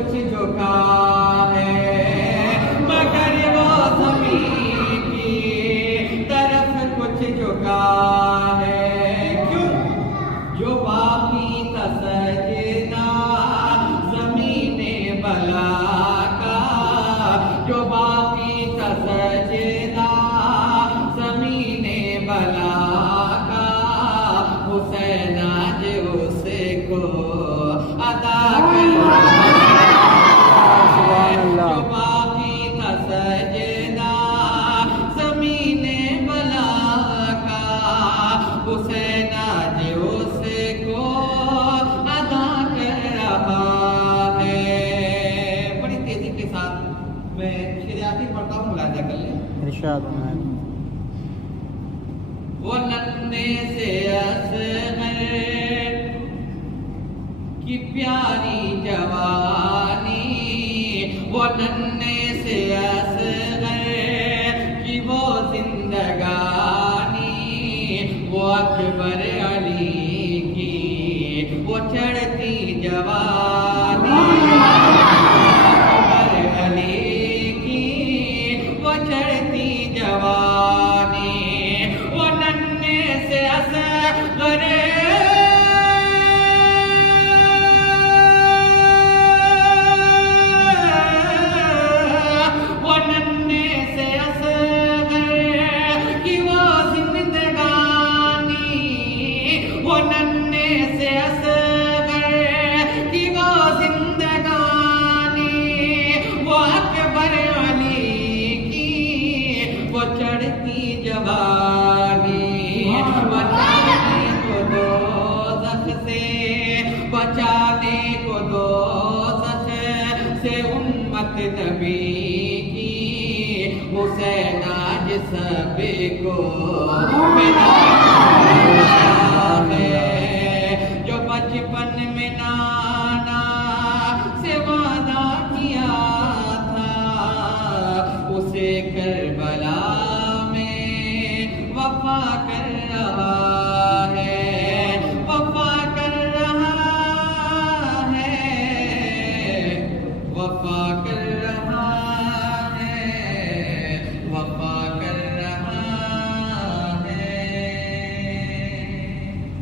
कुछ झुका है, मगर वो ज़मीन की तरफ कुछ झुका है। क्यों? जो बाकी था सजना ज़मीने बला का, जो बाकी था सजना ज़मीने बला का, हुसैन आज उसको अदा कर जो बाकी था सजना ज़मीने बला का, हुसैन आज उसको अदा कर रहा है। बड़ी तेजी के साथ मैं शेर आखिर पढ़ता हूँ, मुलाजा कर लें। इरशाद है। वो नन्हे से असग़र की प्यारी जवानी, वो नन्हे से असग़र की वो जिंदगानी, वो अकबर अली की वो चढ़ती जवानी, अकबर अली की वो चढ़ती जवानी, वो नन्हे से असग़र बचाने को दोज़ख से उम्मत नबी की, हुसैन आज सबको मिला है। जो बचपन में नाना से वादा किया